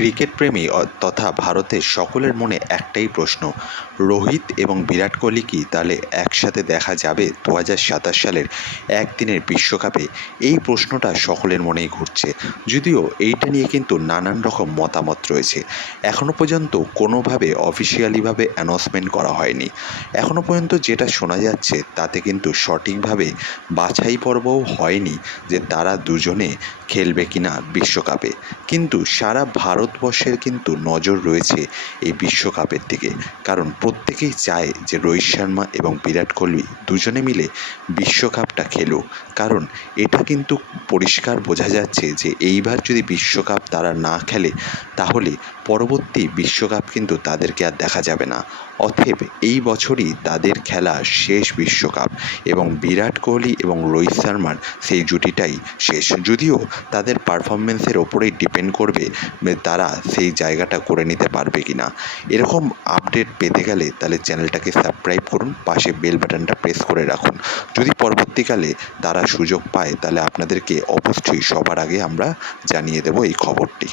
Cricket প্রেমী তথা ভারতের সকলের মনে একটাই প্রশ্ন, রোহিত এবং বিরাট কোহলি কি তাহলে একসাথে দেখা যাবে 2027 সালের একদিনের বিশ্বকাপে? এই প্রশ্নটা সকলের মনেই ঘুরছে। যদিও এইটা নিয়ে কিন্তু নানান রকম মতামত রয়েছে। এখনও পর্যন্ত কোনোভাবে অফিসিয়ালিভাবে অ্যানাউন্সমেন্ট করা হয়নি। এখনও পর্যন্ত যেটা শোনা যাচ্ছে তাতে কিন্তু সঠিকভাবে বাছাই পর্বও হয়নি যে তারা দুজনে খেলবে কিনা বিশ্বকাপে। কিন্তু সারা ভারতবর্ষের কিন্তু নজর রয়েছে এই বিশ্বকাপের দিকে, কারণ প্রত্যেকেই চায় যে রোহিত শর্মা এবং বিরাট কোহলি দুজনে মিলে বিশ্বকাপটা খেলুক। কারণ এটা কিন্তু পরিষ্কার বোঝা যাচ্ছে যে এইবার যদি বিশ্বকাপ তারা না খেলে তাহলে পরবর্তী বিশ্বকাপ কিন্তু তাদেরকে আর দেখা যাবে না। অতএব এই বছরই তাদের খেলা শেষ বিশ্বকাপ এবং বিরাট কোহলি এবং রোহিত শর্মার সেই জুটিটাই শেষ। যদিও তাদের পারফরমেন্সের ওপরেই ডিপেন্ড করবে তারা সেই জায়গাটা করে নিতে পারবে কি না। এরকম আপডেট পেতে গেলে তাহলে চ্যানেলটাকে সাবস্ক্রাইব করুন, পাশে বেল বাটনটা প্রেস করে রাখুন। যদি পরবর্তীকালে তারা সুযোগ পায় তাহলে আপনাদেরকে অবশ্যই সবার আগে আমরা জানিয়ে দেব এই খবরটি।